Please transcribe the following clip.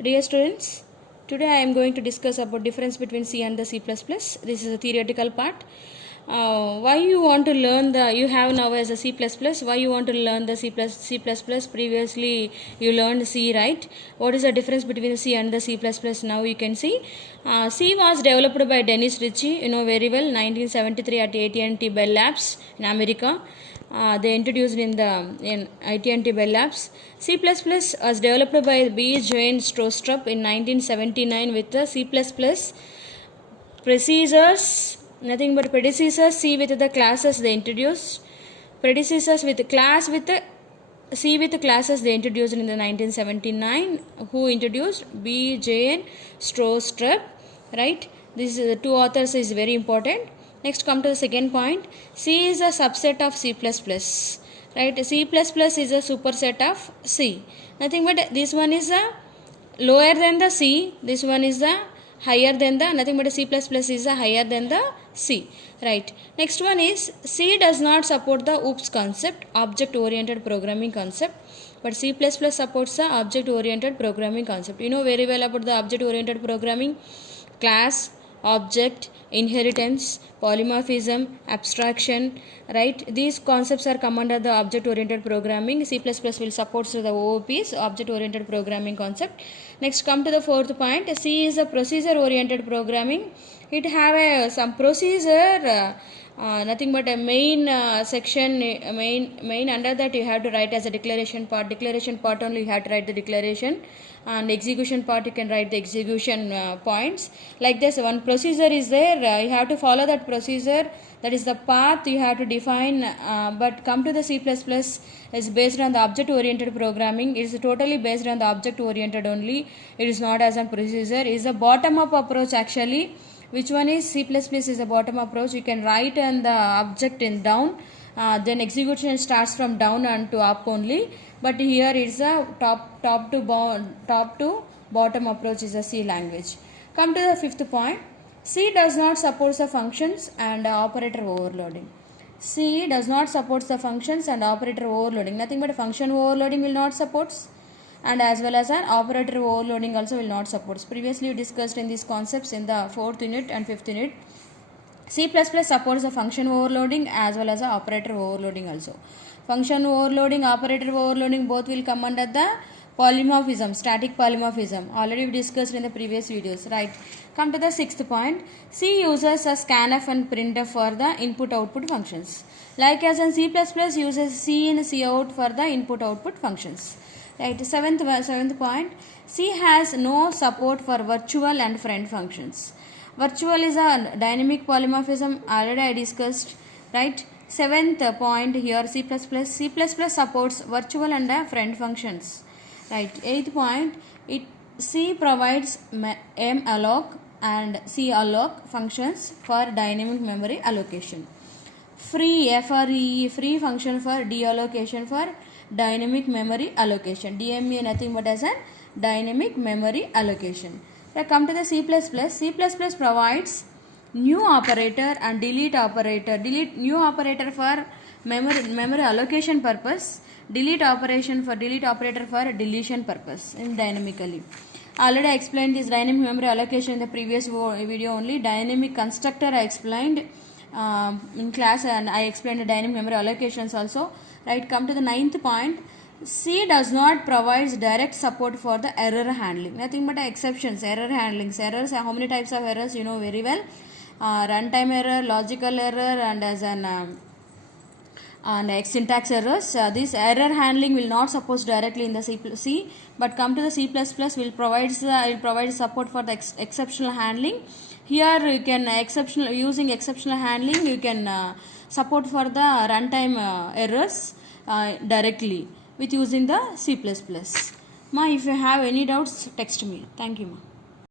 Dear students, today I am going to discuss about difference between C and the C++. This is a theoretical part. Why you want to learn you have now as a C++, why you want to learn the C++? Previously you learned C, right? What is the difference between C and the C++? Now you can see. C was developed by Dennis Ritchie, you know very well, 1973 at AT&T Bell Labs in America. They introduced in AT&T Bell Labs. C++ was developed by B. Jane Strostrup in 1979 with the C++ predecessors, nothing but predecessors C with the classes they introduced. Predecessors with class with the C with the classes they introduced in the 1979. Who introduced? B. Jane Strostrup, right? This is the two authors is very important. Next, come to the second point. C is a subset of C++, right? C++ is a superset of C. Nothing but this one is a lower than the C. This one is the higher than the, nothing but C++ is a higher than the C, right? Next one is C does not support the OOPS concept, object oriented programming concept, but C++ supports the object oriented programming concept. You know very well about the object oriented programming: class, object, inheritance, polymorphism, abstraction, right? These concepts are come under the object oriented programming. C++ will support the OOPs, object oriented programming concept. Next, come to the fourth point. C is a procedure oriented programming. It have some procedure, nothing but a main section, main under that you have to write as a declaration part only you have to write the declaration, and execution part you can write the execution points. Like this, one procedure is there, you have to follow that procedure, that is the path you have to define. But come to the C++ is based on the object oriented programming. It is totally based on the object oriented only. It is not as a procedure. It is a bottom up approach actually. Which one is? C++ is a bottom approach. You can write and the object in down, then execution starts from down and to up only. But here it's a top to bottom approach is a C language. Come to the fifth point. C does not support the functions and operator overloading. C does not support the functions and operator overloading. Nothing but function overloading will not support, and as well as an operator overloading also will not support. Previously we discussed in these concepts in the 4th unit and 5th unit. C++ supports the function overloading as well as the operator overloading also. Function overloading, operator overloading both will come under the polymorphism, static polymorphism. Already we discussed in the previous videos, right? Come to the sixth point. C uses a scanf and printf for the input-output functions. Like as in C++ uses C in Cout for the input-output functions. Right. Seventh point. C has no support for virtual and friend functions. Virtual is a dynamic polymorphism. Already I discussed. Right. Seventh point here. C++ supports virtual and friend functions. Right. Eighth point. C provides malloc and calloc functions for dynamic memory allocation. Free free function for deallocation for dynamic memory allocation. DMA nothing but as a dynamic memory allocation. Now come to the C++. C++ provides new operator and delete operator. New operator for memory allocation purpose. Delete operator for deletion purpose in dynamically. Already I explained this dynamic memory allocation in the previous video only. Dynamic constructor I explained in class, and I explained the dynamic memory allocations also. Right, come to the ninth point. C does not provide direct support for the error handling. Nothing but exceptions, error handlings. Errors, how many types of errors you know very well. Runtime error, logical error, and as an syntax errors. This error handling will not support directly in the C, but come to the C++ will provide support for the exceptional handling. Here you can using exceptional handling you can support for the runtime errors directly with using the C++. Ma, if you have any doubts, text me. Thank you, ma.